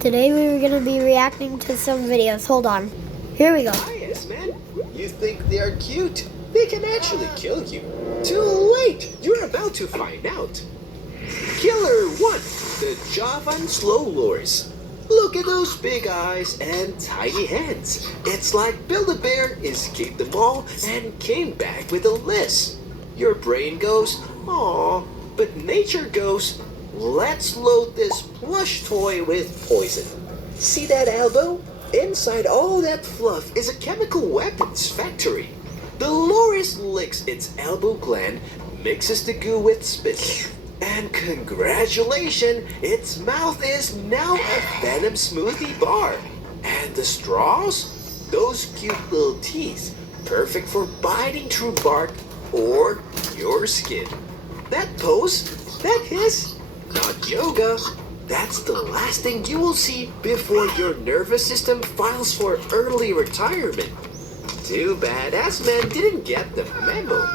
Today we were gonna be reacting to some videos. Hold on. Here we go. Yes, man. You think they are cute? They can actually kill you. Too late. You're about to find out. Killer 1. The Javan Slow Lures. Look at those big eyes and tiny hands. It's like Build-A-Bear escaped the mall and came back with a list. Your brain goes, "Aw," but nature goes, "Let's load this plush toy with poison." See that elbow? Inside all that fluff is a chemical weapons factory. The loris licks its elbow gland, mixes the goo with spit, and congratulations, its mouth is now a venom smoothie bar. And the straws? Those cute little teeth, perfect for biting through bark or your skin. That pose? That is not yoga. That's the last thing you will see before your nervous system files for early retirement. Too bad S-Man didn't get the memo.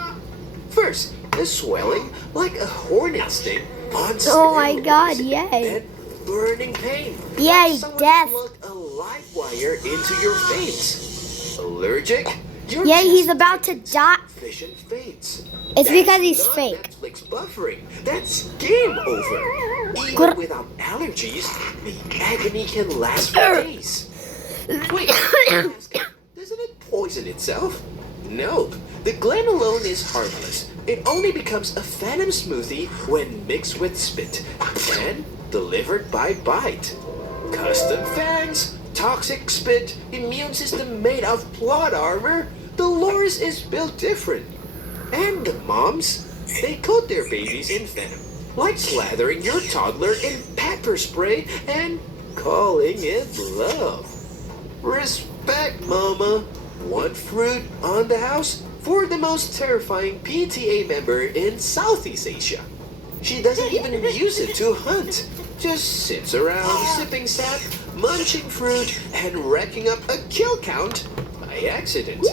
First, the swelling like a hornet sting on Oh my steroids, god, yay. and burning pain. Yay, Like someone death. plugged a live wire into your veins. Allergic? Your Yay, he's chest about to die. vision fades. It's because he's That's not fake. Netflix buffering. That's game over. Even without allergies, the agony can last for days. Wait, doesn't it poison itself? Nope. The gland alone is harmless. It only becomes a venom smoothie when mixed with spit and delivered by bite. Custom fangs, toxic spit, immune system made of plot armor. The Loris is built different. And the moms, they coat their babies in venom, like slathering your toddler in pepper spray and calling it love. Respect, mama. One fruit on the house for the most terrifying PTA member in Southeast Asia. She doesn't even use it to hunt. Just sits around sipping sap, munching fruit, and racking up a kill count by accident.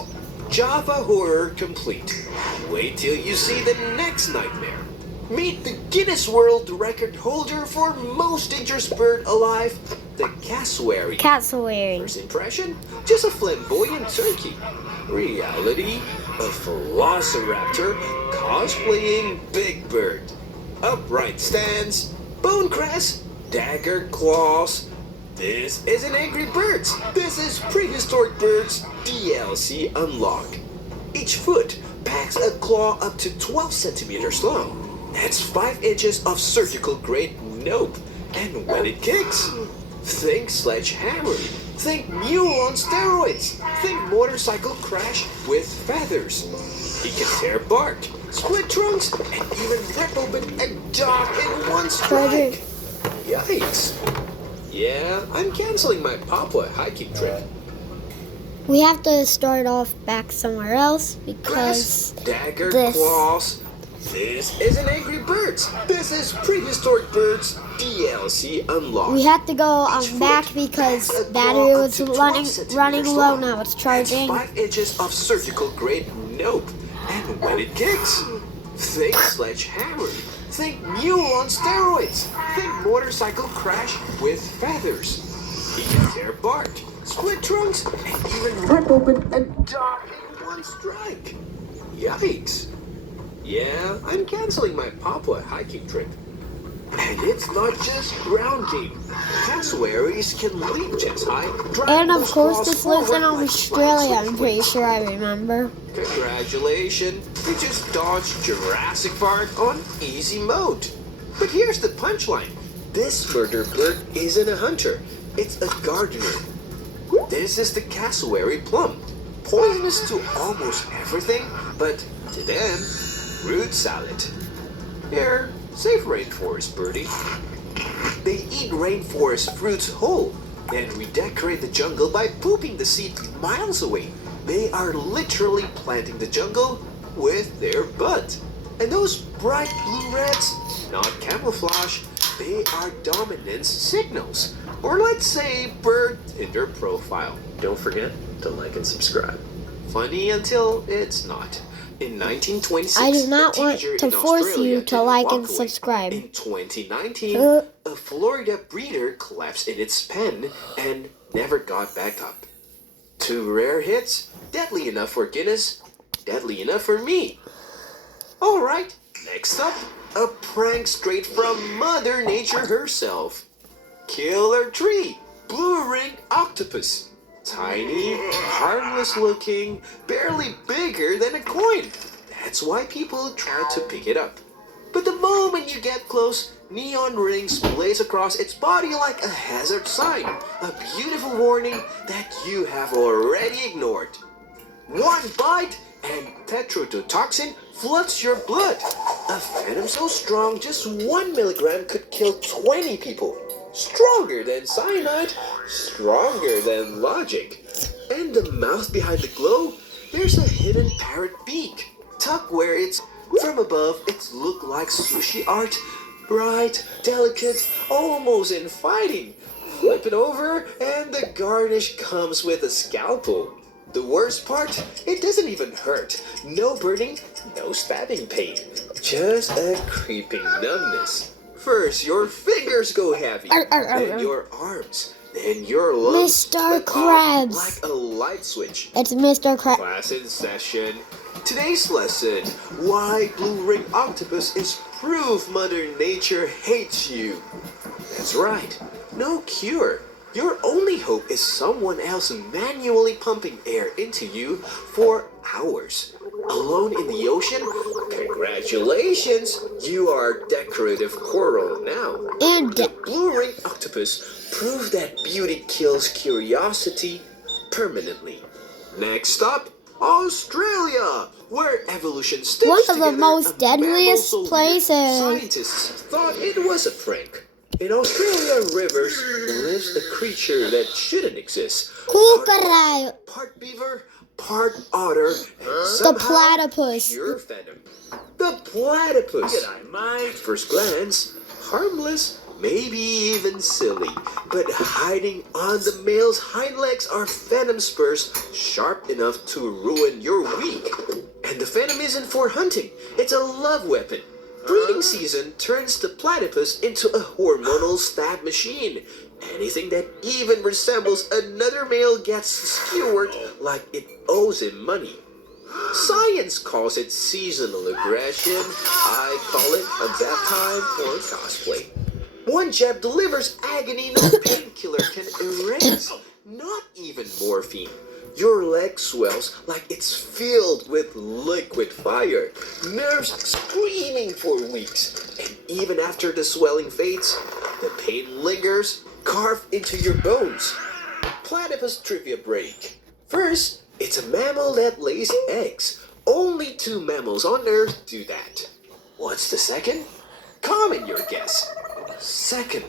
Java horror complete. Wait till you see the next nightmare. Meet the Guinness World Record holder for most dangerous bird alive, the cassowary. Cassowary. First impression? Just a flamboyant turkey. Reality? A velociraptor cosplaying Big Bird. Upright stance, bone crest, dagger claws. This isn't Angry Birds. This is Prehistoric Birds DLC Unlock. Each foot packs a claw up to 12 centimeters long. That's 5 inches of surgical grade nope. And when it kicks, think sledgehammer. Think mule on steroids. Think motorcycle crash with feathers. He can tear bark, split trunks, and even rip open a dog in one strike. Yikes. Yeah, I'm canceling my Papua hiking trip. We have to start off back somewhere else Grass, because dagger this- claws. This isn't Angry Birds. This is Prehistoric Birds DLC Unlocked. we had to go Each back foot because packs a battery claw up was to 12 running centimeters low long. now. It's That's charging. 5 inches of surgical grade nope. And when it kicks, think sledgehammer. Think mule on steroids. Think motorcycle crash with feathers. He can tear bark, split trunks, and even rip open a dog in one strike. Yikes. Yeah, I'm canceling my Papua hiking trip. And it's not just ground game. Cassowaries can leap chest high, driving And of those course, claws this lives in forward like Australia. flat I'm pretty switch sure I remember. Congratulations, you just dodged Jurassic Park on easy mode. But here's the punchline. This murder bird isn't a hunter, it's a gardener. This is the cassowary plum. Poisonous to almost everything, but to them, fruit salad. Here, safe rainforest birdie. They eat rainforest fruits whole and redecorate the jungle by pooping the seed miles away. They are literally planting the jungle with their butt. And those bright blue reds, not camouflage, they are dominance signals. Or let's say bird Tinder profile. Don't forget to like and subscribe. Funny until it's not. In 1926, I do not a want teenager to in force Australia you to didn't like walk and away. subscribe. In 2019, a Florida breeder collapsed in its pen and never got back up. 2 rare hits, deadly enough for Guinness, deadly enough for me. Alright, next up, a prank straight from Mother Nature herself. Killer tree, blue ring octopus. Tiny, harmless looking, barely bigger than a coin. That's why people try to pick it up. But the moment you get close, neon rings blaze across its body like a hazard sign. A beautiful warning that you have already ignored. One bite and petrodotoxin floods your blood. A venom so strong just 1 milligram could kill 20 people. Stronger than cyanide, stronger than logic. And the mouth behind the glow, there's a hidden parrot beak. Tucked where it's from above, it's look like sushi art. Bright, delicate, almost inviting. Flip it over and the garnish comes with a scalpel. The worst part, it doesn't even hurt. No burning, no stabbing pain. Just a creeping numbness. First, your fingers go heavy, then your arms, then your lungs. Mr. Krabs. Like a light switch. It's Mr. Krabs. Class in session. Today's lesson, why blue ring octopus is proof Mother Nature hates you. That's right, no cure. Your only hope is someone else manually pumping air into you for hours. Alone in the ocean? Congratulations! You are decorative coral now. And The blue ring octopus proved that beauty kills curiosity permanently. Next up, Australia, where evolution stitched one of the together most a deadliest mammal soldier. places. Scientists thought it was a prank. In Australia rivers lives a creature that shouldn't exist. Kookarai. Part beaver, part otter, and The somehow platypus. pure venom. The platypus. G'day, mate. At first glance, harmless, maybe even silly. But hiding on the male's hind legs are venom spurs sharp enough to ruin your week. And the venom isn't for hunting, it's a love weapon. Breeding season turns the platypus into a hormonal stab machine. Anything that even resembles another male gets skewered like it owes him money. Science calls it seasonal aggression. I call it a bad time for cosplay. One jab delivers agony no painkiller can erase. Not even morphine. Your leg swells like it's filled with liquid fire. Nerves screaming for weeks. And even after the swelling fades, the pain lingers, carved into your bones. Platypus trivia break. First, it's a mammal that lays eggs. Only 2 mammals on Earth do that. What's the second? Comment your guess. Second,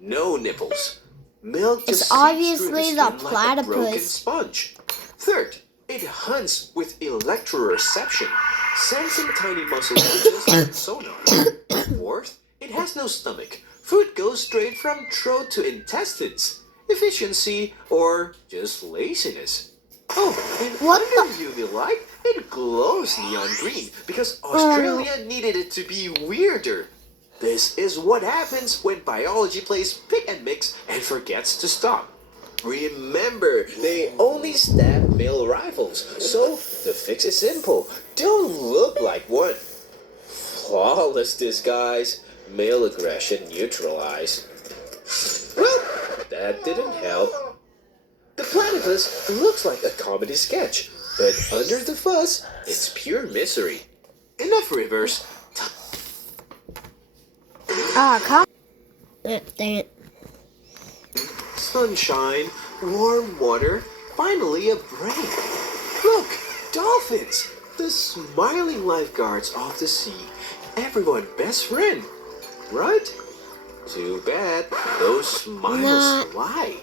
no nipples. Milk It's just obviously seeps through the skin like a broken platypus. sponge. Third, it hunts with electroreception, sensing tiny muscles just like sonar. Fourth, it has no stomach. Food goes straight from throat to intestines. Efficiency or just laziness. Oh, and What under UV light, it glows neon green because Australia needed it to be weirder. This is what happens when biology plays pick and mix and forgets to stop. Remember, they only stab male rivals, so the fix is simple. Don't look like one. Flawless disguise, male aggression neutralized. Well, that didn't help. The platypus looks like a comedy sketch, but under the fuzz, it's pure misery. Enough rivers. Come. Dang it. Sunshine, warm water, finally a break. Look, dolphins, the smiling lifeguards of the sea. Everyone's best friend, right? Too bad, those smiles Nah. lie.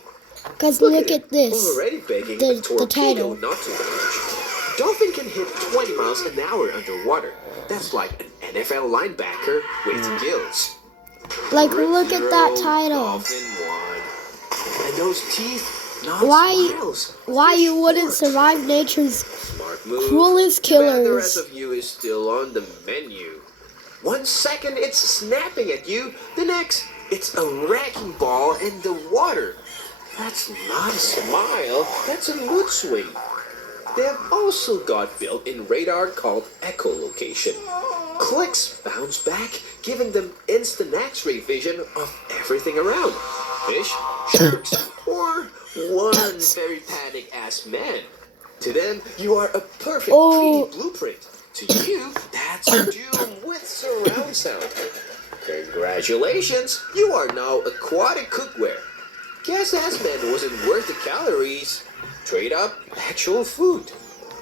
Because look at it, this. already begging The a torpedo title. not to launch. Dolphin can hit 20 miles an hour underwater. That's like an NFL linebacker with gills. Like, look at that Zero, title. Dolphin won. And those teeth, not Why- smiles. Why you wouldn't Sure. survive nature's Smart move. cruelest Too bad the killers? rest of you is still on the menu. 1 second it's snapping at you, the next it's a wrecking ball in the water. That's not a smile, that's a mood swing. They have also got built-in radar called echolocation. Clicks bounce back, giving them instant X-ray vision of everything around. Fish, sharks, or one very panic-ass man. To them, you are a perfect Oh. 3D blueprint. To you, that's doom with surround sound. Congratulations, you are now aquatic cookware. Guess Assman wasn't worth the calories. Trade up actual food.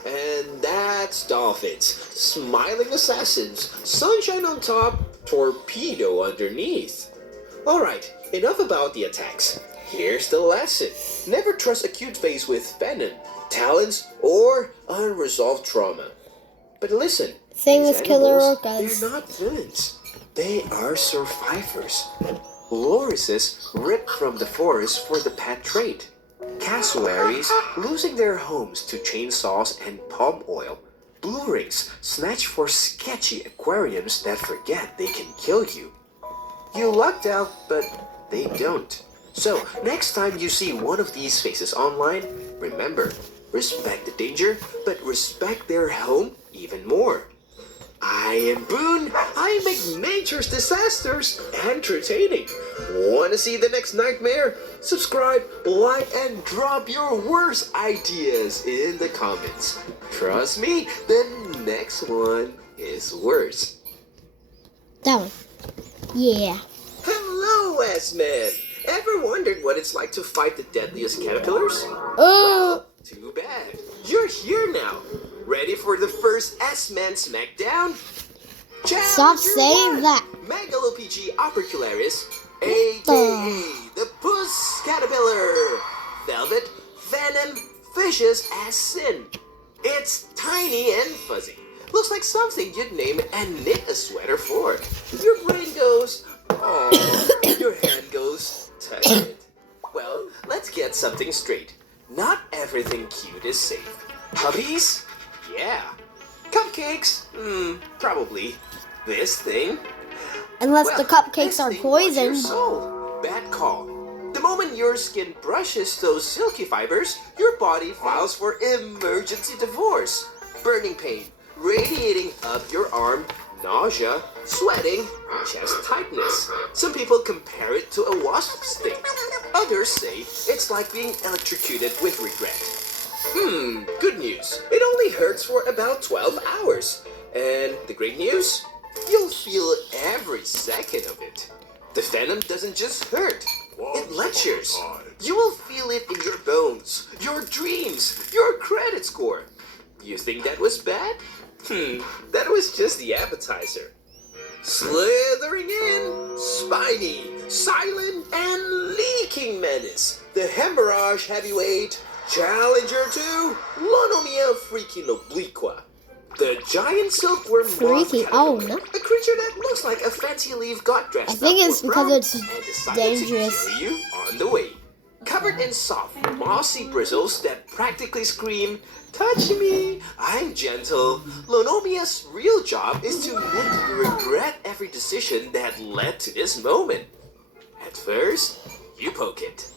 And that's dolphins. Smiling assassins. Sunshine on top, torpedo underneath. Alright, enough about the attacks. Here's the lesson. Never trust a cute face with venom, talents, or unresolved trauma. But listen, Same these as killer animals, orcas. they're not villains. They are survivors. Lorises ripped from the forest for the pet trade. Cassowaries losing their homes to chainsaws and palm oil. Blue rings snatched for sketchy aquariums that forget they can kill you. You lucked out, but they don't. So, next time you see one of these faces online, remember, respect the danger, but respect their home even more. I am Boone. I make nature's disasters entertaining. Want to see the next nightmare? Subscribe, like, and drop your worst ideas in the comments. Trust me, the next one is worse. That one. Yeah. Hello, S-Man. Ever wondered what it's like to fight the deadliest caterpillars? Oh, Too bad. You're here now. Ready for the first S-Man Smackdown? stop Challenger saying one. that. Megalopg opercularis, aka the Puss Caterpillar. Velvet, venom, vicious as sin. It's tiny and fuzzy. Looks like something you'd name and knit a sweater for. Your brain goes, oh, your hand goes, touch it. Well, let's get something straight. Not everything cute is safe. Puppies? Yeah. Cupcakes? Probably. This thing? Unless Well, the cupcakes this are thing wants your poisoned. soul. Bad call. The moment your skin brushes those silky fibers, your body files for emergency divorce. Burning pain, radiating up your arm, nausea, sweating, chest tightness. Some people compare it to a wasp sting. Others say it's like being electrocuted with regret. Good news. It only hurts for about 12 hours. And the great news? You'll feel every second of it. The venom doesn't just hurt, it lectures. You will feel it in your bones, your dreams, your credit score. You think that was bad? That was just the appetizer. Slithering in, spiny, silent, and leaking menace. The Hemorrhage Heavyweight, Challenger 2, Lonomia freaking obliqua. The giant silkworm moth Freaky, oh, caterpillar, no. a creature that looks like a fancy leaf got dressed I think up it's for because prom it's and decided dangerous. to kill you on the way. Covered in soft, mossy bristles that practically scream, touch me, I'm gentle. Lonomia's real job is to make you regret every decision that led to this moment. At first, you poke it.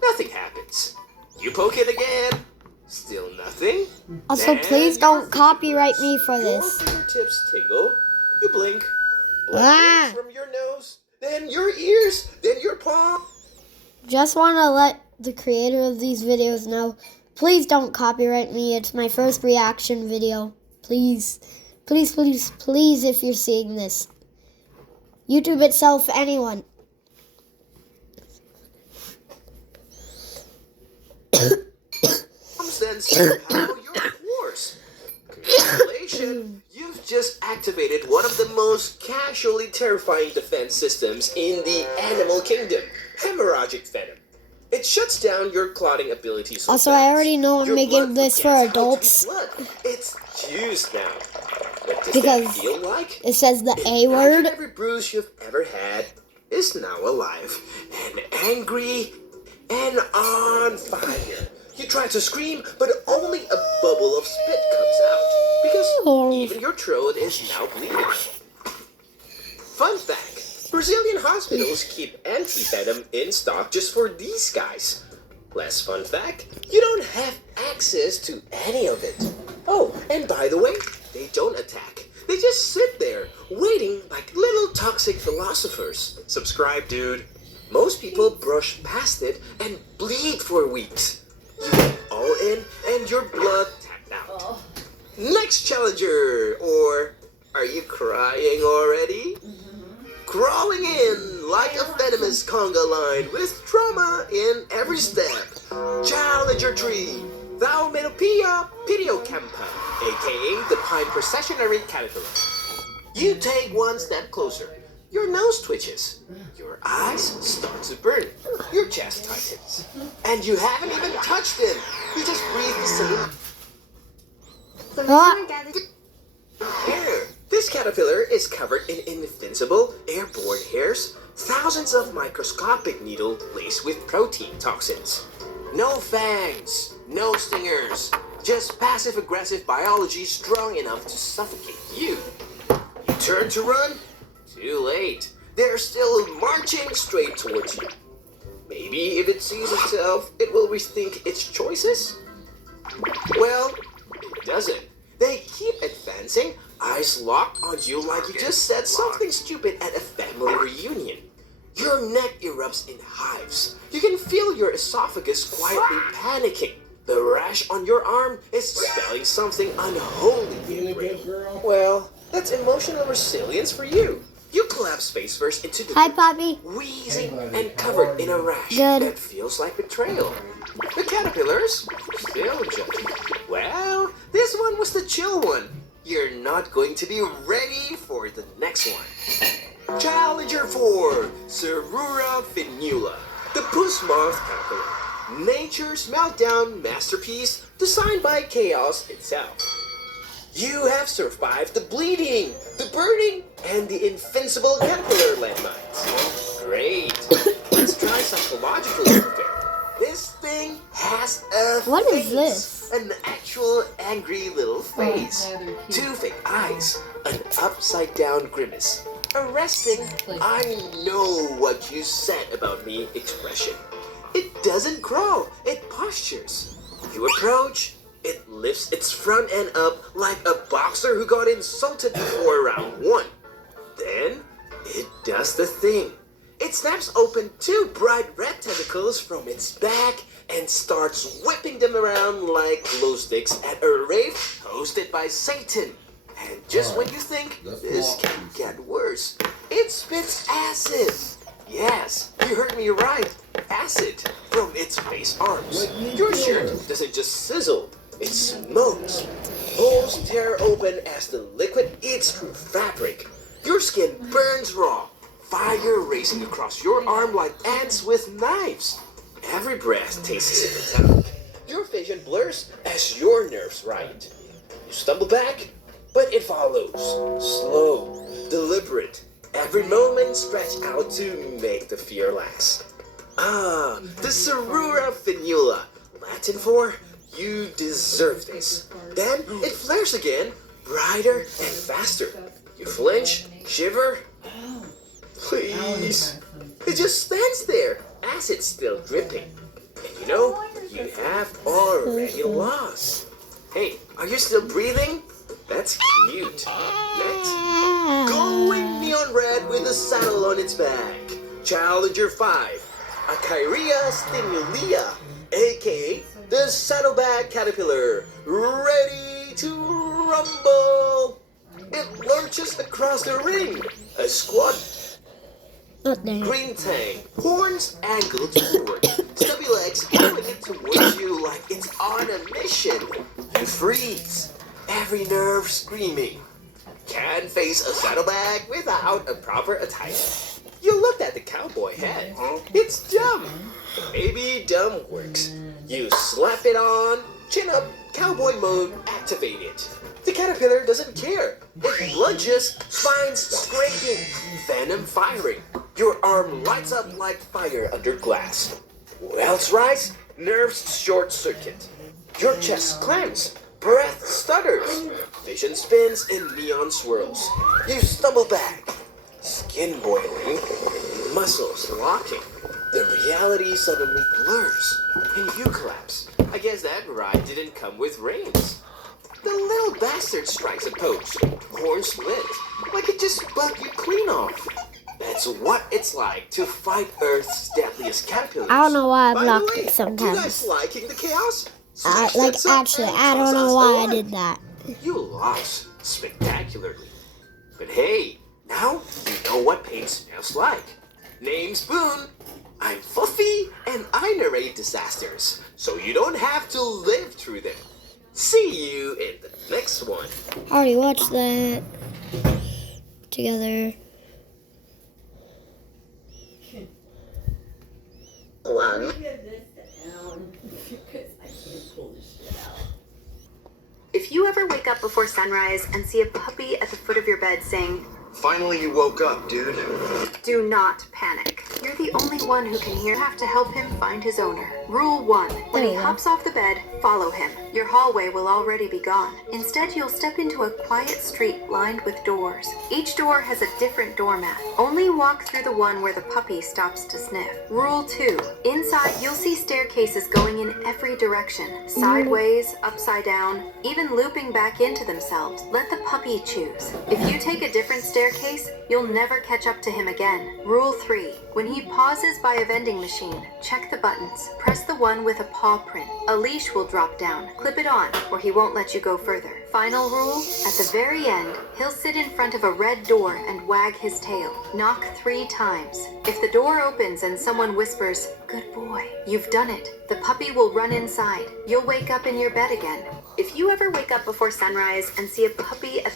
Nothing happens. You poke it again. Still nothing. Also, Then please your don't copyright me for Your this. fingertips tingle. You blink. Blood Ah. flows from your nose, then your ears, then your palm. Just want to let the creator of these videos know, please don't copyright me. It's my first reaction video. Please, please, please, please, if you're seeing this. YouTube itself, anyone. Then somehow you're hoarse. Congratulations, you've just activated one of the most casually terrifying defense systems in the animal kingdom, hemorrhagic venom. It shuts down your clotting abilities. so Also, I fast. already know I'm Your making blood this for forgets how to adults. be blood. It's juice now. What does Because that feel like? it says the A Imagine word. every bruise you've ever had is now alive and angry and on fire. You try to scream, but only a bubble of spit comes out because even your throat is now bleeding. Fun fact, Brazilian hospitals keep anti-venom in stock just for these guys. Less fun fact, you don't have access to any of it. Oh, and by the way, they don't attack. They just sit there, waiting like little toxic philosophers. Subscribe, dude. Most people brush past it and bleed for weeks. You get all in and your blood tapped out. Next challenger, or are you crying already? Crawling in like a venomous conga line with trauma in every step. Challenger 3, Thaumetopia pidiocampa, aka the pine processionary caterpillar. You take one step closer. Your nose twitches. Your eyes start to burn. Your chest tightens. And you haven't even touched him. You just breathe the same air. This caterpillar is covered in invincible airborne hairs, thousands of microscopic needles laced with protein toxins. No fangs, no stingers, just passive-aggressive biology strong enough to suffocate you. You turn to run? Too late. They're still marching straight towards you. Maybe if it sees itself, it will rethink its choices? Well, it doesn't. They keep advancing, eyes locked on you like you just said something stupid at a family reunion. Your neck erupts in hives. You can feel your esophagus quietly panicking. The rash on your arm is spelling something unholy in your brain. Well, that's emotional resilience for you. You collapse face first into the Hi, Poppy. wheezing and covered in a rash Good. that feels like betrayal. The caterpillars still judging. Well, this one was the chill one. You're not going to be ready for the next one. Challenger 4, Cerura finula, the puss moth caterpillar. Nature's meltdown masterpiece designed by chaos itself. You have survived the bleeding, the burning, and the invincible caterpillar landmines. Great. Let's try psychological warfare. This thing has a What face. is this? An actual angry little face. Two fake eyes. An upside down grimace. A resting, I know what you said about me expression. It doesn't grow, it postures. You approach, it lifts its front end up like a boxer who got insulted before round 1. Then, it does the thing. It snaps open 2 bright red tentacles from its back and starts whipping them around like glow sticks at a rave hosted by Satan. And just when you think this can get worse, it spits acid. Yes, you heard me right. Acid from its base arms. Your shirt doesn't just sizzle, it smokes. Holes tear open as the liquid eats through fabric. Your skin burns raw. Fire racing across your arm like ants with knives. Every breath tastes metallic. Your vision blurs as your nerves riot. You stumble back, but it follows. Slow, deliberate. Every moment stretched out to make the fear last. Ah, the Cerura finula. Latin for, you deserve this. Then it flares again, brighter and faster. You flinch, shiver. Please. It just stands there, acid still dripping. And you know, you have already lost. Hey, are you still breathing? That's cute. Next. Glowing neon red with a saddle on its back. Challenger 5. Achiria stimulia, aka the saddleback caterpillar. Ready to rumble. It launches across the ring. A squat Not there. green tang, horns angled forward, stubby legs pulling it towards you like it's on a mission. You freeze, every nerve screaming. Can't face a saddlebag without a proper attire. You looked at the cowboy hat. It's dumb. Maybe dumb works. You slap it on, chin up, cowboy mode activated. The caterpillar doesn't care. It lunges, spines scraping, venom firing. Your arm lights up like fire under glass. Wells rise, nerves short circuit. Your chest clamps, breath stutters, vision spins in neon swirls. You stumble back, skin boiling, muscles locking. The reality suddenly blurs, and you collapse. I guess that ride didn't come with reins. The little bastard strikes a post, horn split, like it just bugged you clean off. That's what it's like to fight Earth's deadliest caterpillars. I don't know why I By the blocked way, it sometimes. You guys liking the chaos? Smash that Like, sub actually, and I don't toss know us why the I like. did that. You lost spectacularly. But hey, now you know what pain smells like. Name's Boone. I'm Fluffy, and I narrate disasters, so you don't have to live through them. See you in the next one. I already watched that together. One. If you ever wake up before sunrise and see a puppy at the foot of your bed saying, Finally, you woke up, dude. do not panic. You're the only one who can hear. Have to help him find his owner. Rule 1. When There he we go. hops off the bed, follow him. Your hallway will already be gone. Instead, you'll step into a quiet street lined with doors. Each door has a different doormat. Only walk through the one where the puppy stops to sniff. Rule 2. Inside, you'll see staircases going in every direction. Sideways, upside down, even looping back into themselves. Let the puppy choose. If you take a different staircase, you'll never catch up to him again. Rule 3. When he pauses by a vending machine, check the buttons. Press the one with a paw print. A leash will drop down. Clip it on, or he won't let you go further. Final rule, at the very end, he'll sit in front of a red door and wag his tail. Knock 3 times. If the door opens and someone whispers, "Good boy, you've done it," the puppy will run inside. You'll wake up in your bed again. If you ever wake up before sunrise and see a puppy at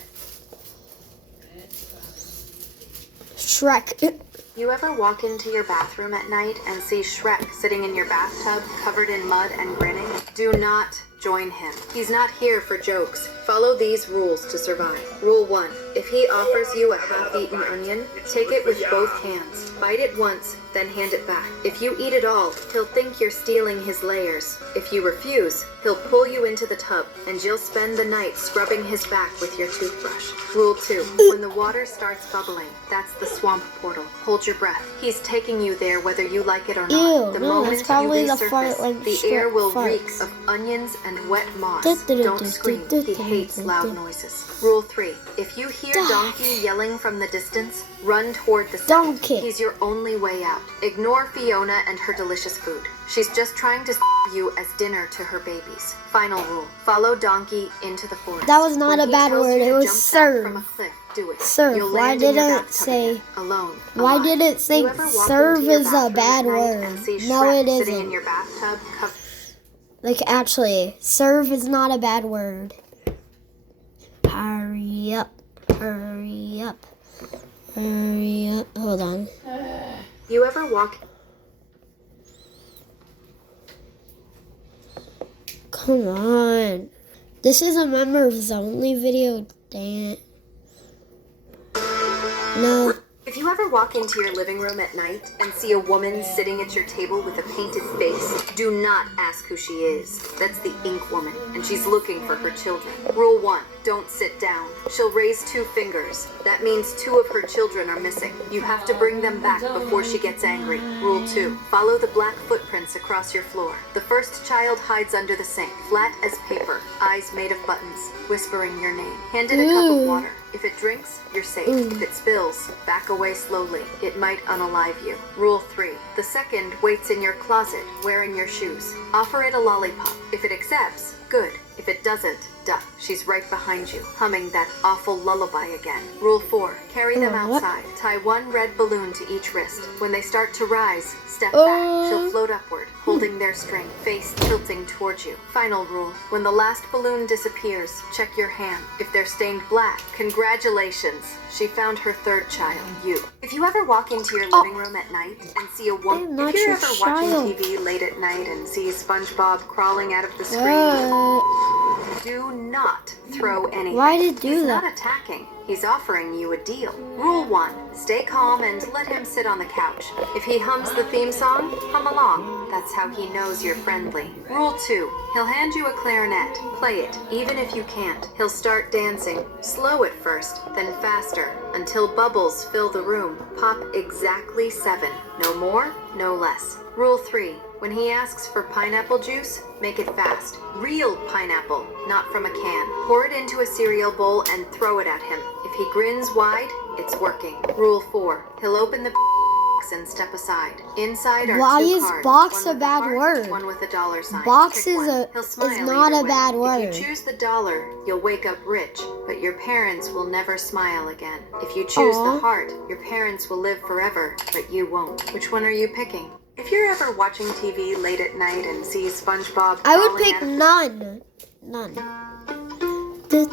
Shrek. You ever walk into your bathroom at night and see Shrek sitting in your bathtub covered in mud and grinning? Do not join him. He's not here for jokes. Follow these rules to survive. Rule 1. If he offers you a half-eaten onion, take it with both hands. Bite it once, then hand it back. If you eat it all, he'll think you're stealing his layers. If you refuse, he'll pull you into the tub, and you'll spend the night scrubbing his back with your toothbrush. Rule 2. When the water starts bubbling, that's the swamp portal. Hold your breath. He's taking you there whether you like it or not. Ew, The no, moment that's probably you the resurface, fart like the Shrek air will reek farts. of onions and wet moss. Du-du-du-du, Don't scream. He du-du-du-du, hates loud du-du. noises. Rule 3. If you hear Donkey yelling from the distance, run toward the sound. Donkey. He's your only way out. Ignore Fiona and her delicious food. She's just trying to you as dinner to her babies. Final rule. Follow Donkey into the forest. That was not When a he bad tells word, you it to was jump back serve. from a cliff, do it. Serve. You'll Why land in your didn't it bathtub say- again, alone. Why alive. did it say You ever walk serve into your is a bathroom bad at night word? and see No, Shrek it sitting in isn't. your bathtub Like, actually, serve is not a bad word. Hurry up. Hurry up. Hurry up. Hold on. You ever walk Come on. This is a members only video. Dang it. No. If you ever walk into your living room at night and see a woman sitting at your table with a painted face, do not ask who she is. That's the Ink Woman, and she's looking for her children. Rule 1. Don't sit down. She'll raise 2 fingers. That means 2 of her children are missing. You have to bring them back before she gets angry. Rule 2. Follow the black footprints across your floor. The first child hides under the sink, flat as paper, eyes made of buttons, whispering your name. Hand it a cup of Ooh. water. If it drinks, you're safe. Ooh. If it spills, back away slowly. It might unalive you. Rule 3. The second waits in your closet, wearing your shoes. Offer it a lollipop. If it accepts, good. If it doesn't, duck. She's right behind you, humming that awful lullaby again. Rule 4. Carry them What? outside. Tie 1 red balloon to each wrist. When they start to rise, step back. She'll float upward, holding their string, face tilting towards you. Final rule. When the last balloon disappears, check your hand. If they're stained black, congratulations. She found her 3rd child, you. If you ever walk into your living room at night and see a I'm woman, not if you're your ever child. watching TV late at night and see SpongeBob crawling out of the screen, do not throw anything. Why did it do He's that? not attacking. He's offering you a deal. Rule 1. Stay calm and let him sit on the couch. If he hums the theme song, hum along. That's how he knows you're friendly. Rule 2. He'll hand you a clarinet. Play it, even if you can't. He'll start dancing. Slow at first, then faster, until bubbles fill the room. Pop exactly 7. No more, no less. Rule 3. When he asks for pineapple juice, make it fast. Real pineapple, not from a can. Pour it into a cereal bowl and throw it at him. If he grins wide, it's working. Rule 4. He'll open the box and step aside. Inside are Why 2 is cards. box one a with bad heart, word? one with a dollar sign. Box Pick is one. He'll smile not either a bad way. word. If you choose the dollar, you'll wake up rich, but your parents will never smile again. If you choose Aw. the heart, your parents will live forever, but you won't. Which one are you picking? If you're ever watching TV late at night and see SpongeBob I would crawling pick out of none. None. If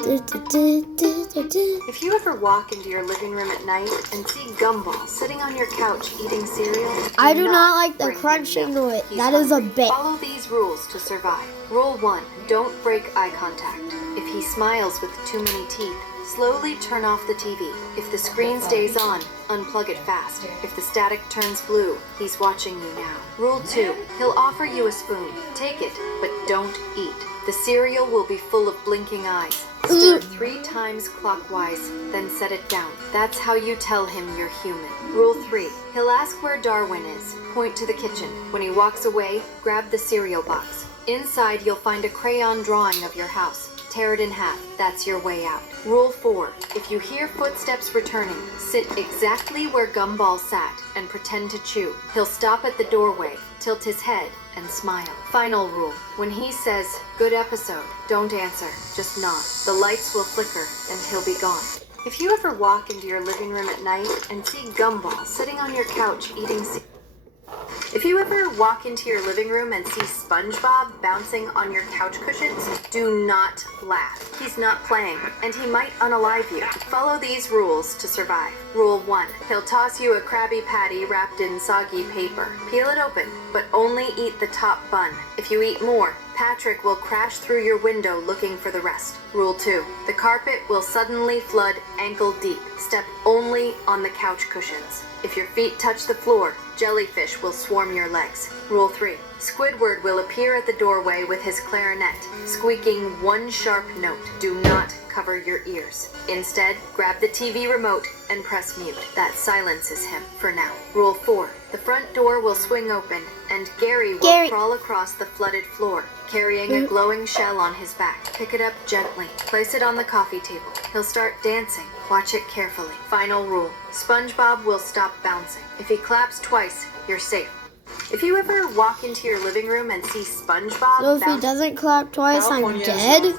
you ever walk into your living room at night and see Gumball sitting on your couch eating cereal, I do not like the bring him crunching milk. noise. He's That is a hungry. bit. Follow these rules to survive. Rule 1. Don't break eye contact. If he smiles with too many teeth, slowly turn off the TV. If the screen stays on, unplug it fast. If the static turns blue, he's watching you now. Rule 2. He'll offer you a spoon. Take it, but don't eat. The cereal will be full of blinking eyes. Stir 3 times clockwise, then set it down. That's how you tell him you're human. Rule 3. He'll ask where Darwin is. Point to the kitchen. When he walks away, grab the cereal box. Inside, you'll find a crayon drawing of your house. Tear it in half. That's your way out. Rule 4. If you hear footsteps returning, sit exactly where Gumball sat and pretend to chew. He'll stop at the doorway, tilt his head, and smile. Final rule. When he says, "Good episode," don't answer. Just nod. The lights will flicker and he'll be gone. If you ever walk into your living room at night and see Gumball sitting on your couch eating If you ever walk into your living room and see SpongeBob bouncing on your couch cushions, do not laugh. He's not playing, and he might unalive you. Follow these rules to survive. Rule 1. He'll toss you a Krabby Patty wrapped in soggy paper. Peel it open, but only eat the top bun. If you eat more, Patrick will crash through your window looking for the rest. Rule 2. The carpet will suddenly flood ankle deep. Step only on the couch cushions. If your feet touch the floor, jellyfish will swarm your legs. Rule 3. Squidward will appear at the doorway with his clarinet, squeaking one sharp note. Do not cover your ears. Instead, grab the TV remote and press mute. That silences him for now. Rule 4. The front door will swing open, and Gary will crawl across the flooded floor, carrying a glowing shell on his back. Pick it up gently. Place it on the coffee table. He'll start dancing. Watch it carefully. Final rule. SpongeBob will stop bouncing. If he claps twice, you're safe. If you ever walk into your living room and see SpongeBob So if he bouncing, doesn't clap twice, I'm dead?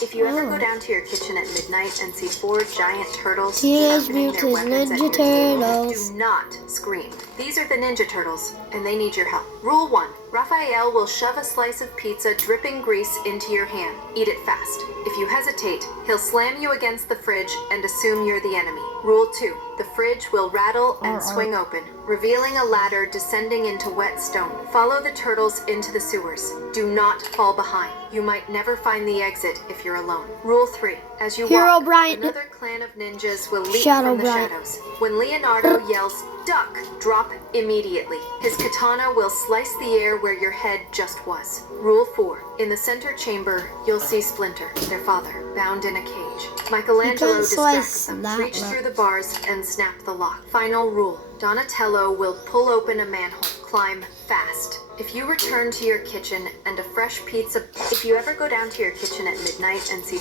if you ever go down to your kitchen at midnight and see 4 giant turtles Teenage sharpening their Mutant weapons at Ninja your table, Turtles. do not scream. These are the Ninja Turtles, and they need your help. Rule 1. Raphael will shove a slice of pizza dripping grease into your hand. Eat it fast. If you hesitate, he'll slam you against the fridge and assume you're the enemy. Rule 2. The fridge will rattle and swing open, revealing a ladder descending into wet stone. Follow the turtles into the sewers. Do not fall behind. You might never find the exit if you're alone. Rule 3. As you walk, another clan of ninjas will leap from the shadows. When Leonardo yells, "Duck!" drop immediately. His katana will slice the air where your head just was. Rule 4. In the center chamber, you'll see Splinter, their father, bound in a cage. Michelangelo distracts them, reach through the bars, and snap the lock. Final rule. Donatello will pull open a manhole. Climb fast. If you return to your kitchen and a fresh pizza... If you ever go down to your kitchen at midnight and see...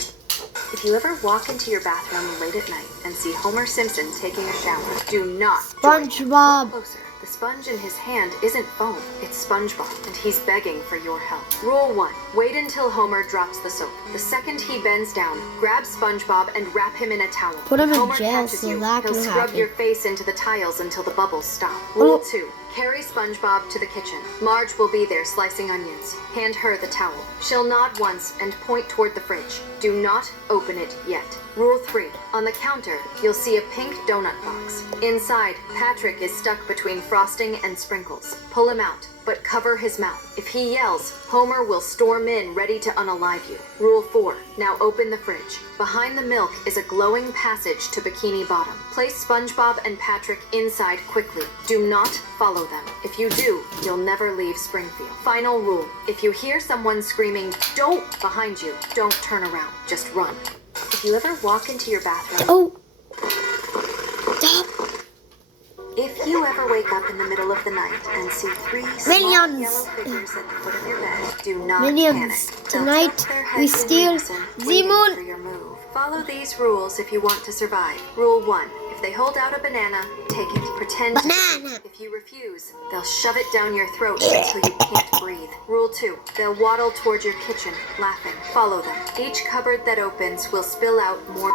If you ever walk into your bathroom late at night and see Homer Simpson taking a shower, do not SpongeBob. closer. The sponge in his hand isn't foam, it's SpongeBob, and he's begging for your help. Rule 1. Wait until Homer drops the soap. The second he bends down, grab SpongeBob and wrap him in a towel. Put him If in Homer jail catches so you, that he'll can scrub happen. your face into the tiles until the bubbles stop. Rule 2. Carry SpongeBob to the kitchen. Marge will be there slicing onions. Hand her the towel. She'll nod once and point toward the fridge. Do not open it yet. Rule 3. On the counter, you'll see a pink donut box. Inside, Patrick is stuck between frosting and sprinkles. Pull him out. but cover his mouth. If he yells, Homer will storm in ready to unalive you. Rule 4. Now open the fridge. Behind the milk is a glowing passage to Bikini Bottom. Place SpongeBob and Patrick inside quickly. Do not follow them. If you do, you'll never leave Springfield. Final rule. If you hear someone screaming, "Don't!" behind you, don't turn around. Just run. If you ever walk into your bathroom... Oh. Stop. If you ever wake up in the middle of the night and see 3 small Minions. yellow figures at the foot of your bed, do not Minions. panic. They'll Tonight, tuck their we heads in steal unison, the waiting moon. for your move. Follow these rules if you want to survive. Rule 1. If they hold out a banana, take it. Pretend to Banana. If you refuse, they'll shove it down your throat until you can't breathe. Rule 2. They'll waddle toward your kitchen, laughing. Follow them. Each cupboard that opens will spill out more.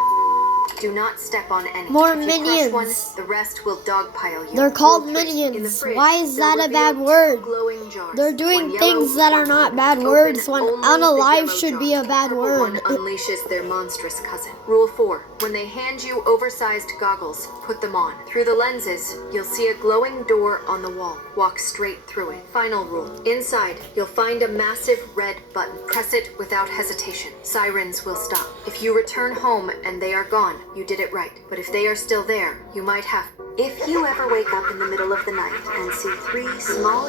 Do not step on any. More If you crush minions. one, the rest will dogpile you. They're called Rule 3. In the minions. fridge, Why is they'll that a reveal bad 2 word? glowing jars. They're doing One things yellow, that are one not blue. bad Open words when only the unalive yellow should jar. be a bad Purple word. one unleashes their monstrous cousin. Rule 4. When they hand you oversized goggles, put them on. Through the lenses, you'll see a glowing door on the wall. Walk straight through it. Final rule. Inside, you'll find a massive red button. Press it without hesitation. Sirens will stop. If you return home and they are gone, you did it right. But if they are still there, you might have... If you ever wake up in the middle of the night and see 3 small...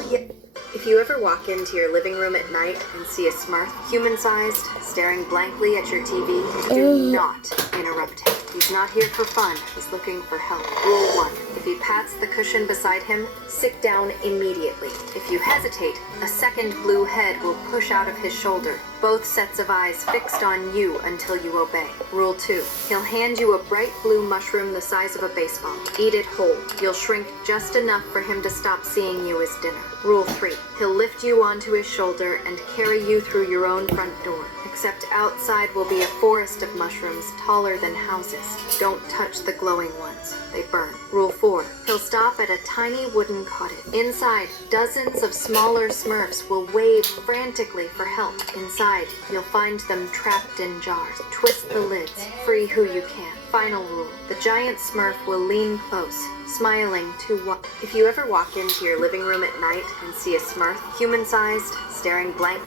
If you ever walk into your living room at night and see a Smurf, human-sized, staring blankly at your TV, do not interrupt him. He's not here for fun. He's looking for help. Rule 1. If he pats the cushion beside him, sit down immediately. If you hesitate, a second blue head will push out of his shoulder, both sets of eyes fixed on you until you obey. Rule 2. He'll hand you a bright blue mushroom the size of a baseball. Eat it whole. You'll shrink just enough for him to stop seeing you as dinner. Rule 3. He'll lift you onto his shoulder and carry you through your own front door. Except outside will be a forest of mushrooms taller than houses. Don't touch the glowing ones. They burn. Rule 4. He'll stop at a tiny wooden cottage. Inside, dozens of smaller Smurfs will wave frantically for help. Inside, you'll find them trapped in jars. Twist the lids. Free who you can. Final rule. The giant Smurf will lean close, smiling to what? If you ever walk into your living room at night and see a Smurf, human-sized, staring blank...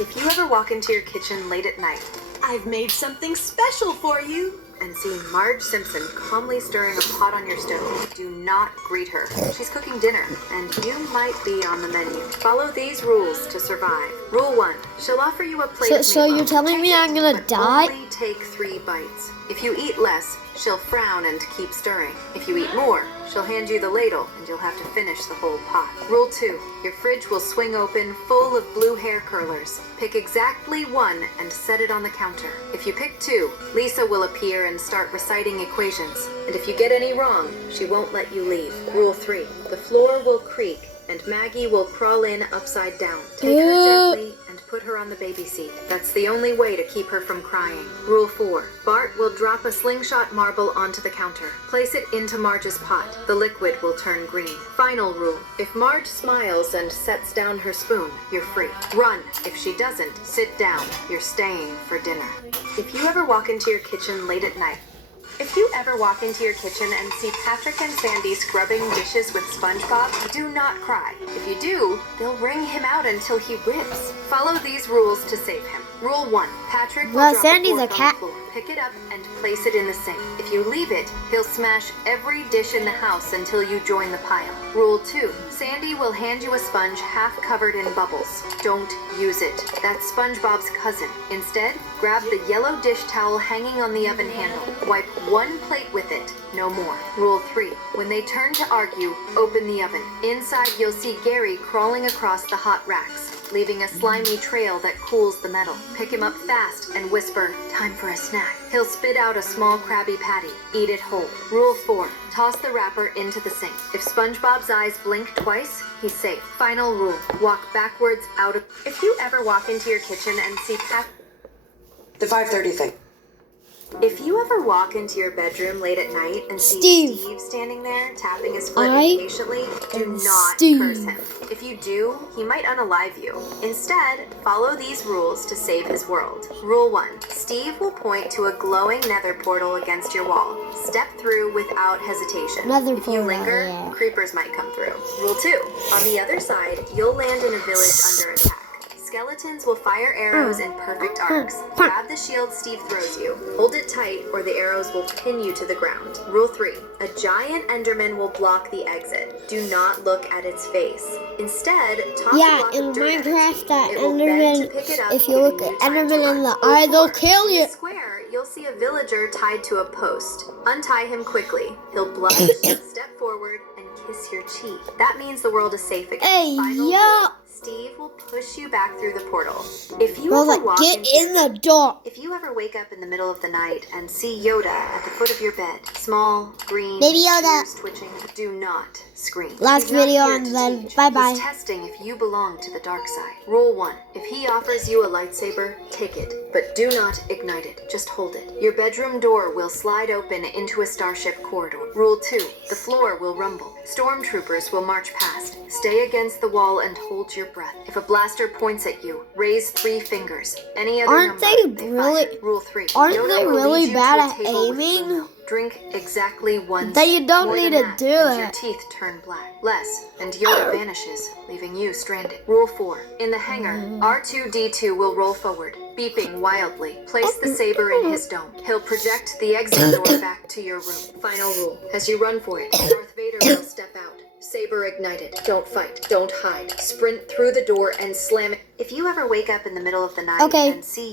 If you ever walk into your kitchen late at night, I've made something special for you. and see Marge Simpson calmly stirring a pot on your stove, do not greet her. She's cooking dinner, and you might be on the menu. Follow these rules to survive. Rule 1. She'll offer you a plate of So meatloaf. you're telling me I'm gonna But die? only take 3 bites. If you eat less, she'll frown and keep stirring. If you eat more, she'll hand you the ladle and you'll have to finish the whole pot. Rule 2. Your fridge will swing open full of blue hair curlers. Pick exactly 1 and set it on the counter. If you pick 2, Lisa will appear and start reciting equations. And if you get any wrong, she won't let you leave. Rule 3. The floor will creak and Maggie will crawl in upside down. Take her gently and put her on the baby seat. That's the only way to keep her from crying. Rule 4. Bart will drop a slingshot marble onto the counter. Place it into Marge's pot. The liquid will turn green. Final rule. If Marge smiles and sets down her spoon, you're free. Run. If she doesn't, sit down. You're staying for dinner. If you ever walk into your kitchen late at night, If you ever walk into your kitchen and see Patrick and Sandy scrubbing dishes with SpongeBob, do not cry. If you do, they'll wring him out until he rips. Follow these rules to save him. Rule 1. Patrick will Well, drop Sandy's a a fork cat. on the floor. Pick it up and place it in the sink. If you leave it, he'll smash every dish in the house until you join the pile. Rule 2. Sandy will hand you a sponge half covered in bubbles. Don't use it. That's SpongeBob's cousin. Instead, grab the yellow dish towel hanging on the oven handle. Wipe 1 plate with it, no more. Rule 3. When they turn to argue, open the oven. Inside, you'll see Gary crawling across the hot racks, leaving a slimy trail that cools the metal. Pick him up fast and whisper, "Time for a snack." He'll spit out a small Krabby Patty. Eat it whole. Rule 4. Toss the wrapper into the sink. If SpongeBob's eyes blink twice, he's safe. Final rule. Walk backwards out of... If you ever walk into your kitchen and see The 5:30 thing. If you ever walk into your bedroom late at night and see Steve. Steve standing there, tapping his foot I impatiently, do am not Steve. curse him. If you do, he might unalive you. Instead, follow these rules to save his world. Rule 1. Steve will point to a glowing nether portal against your wall. Step through without hesitation. Nether If you portal, linger, yeah. creepers might come through. Rule 2. On the other side, you'll land in a village under attack. Skeletons will fire arrows in perfect arcs. Grab the shield Steve throws you. Hold it tight or the arrows will pin you to the ground. Rule 3. A giant Enderman will block the exit. Do not look at its face. Instead, toss a Yeah, block in of dirt at its Minecraft, teeth. that It will bend to Enderman, pick it up, if you look giving at time to Enderman in run. the Rule eye, they'll 4. kill In you. the square, you'll see a villager tied to a post. Untie him quickly. He'll blush, step forward, and kiss your cheek. That means the world is safe again. Hey, Final yo! rule. Steve will push you back through the portal. If you Bro, ever like, walk get into in the door. If you ever wake up in the middle of the night and see Yoda at the foot of your bed, small, green, Baby Yoda. ears twitching, do not scream. Last He's not video here and to then teach. bye-bye. He's testing if you belong to the dark side. Rule 1. If he offers you a lightsaber, take it, but do not ignite it. Just hold it. Your bedroom door will slide open into a starship corridor. Rule 2. The floor will rumble. Stormtroopers will march past. Stay against the wall and hold your breath. If a blaster points at you, raise 3 fingers. Any other Aren't number, they fire. really- Rule 3. aren't Yoda they will really lead you bad to a at table with aiming? blue milk. Drink exactly 1 Then you sip. don't More need than to that, do and your it. teeth turn black. Less, and Yoda vanishes, leaving you stranded. Rule 4. In the hangar, R2-D2 will roll forward, beeping wildly. Place the saber in his dome. He'll project the exit door back to your room. Final rule. As you run for it, Darth Vader will step out. Saber ignited. Don't fight. Don't hide. Sprint through the door and slam it. If you ever wake up in the middle of the night Okay. and see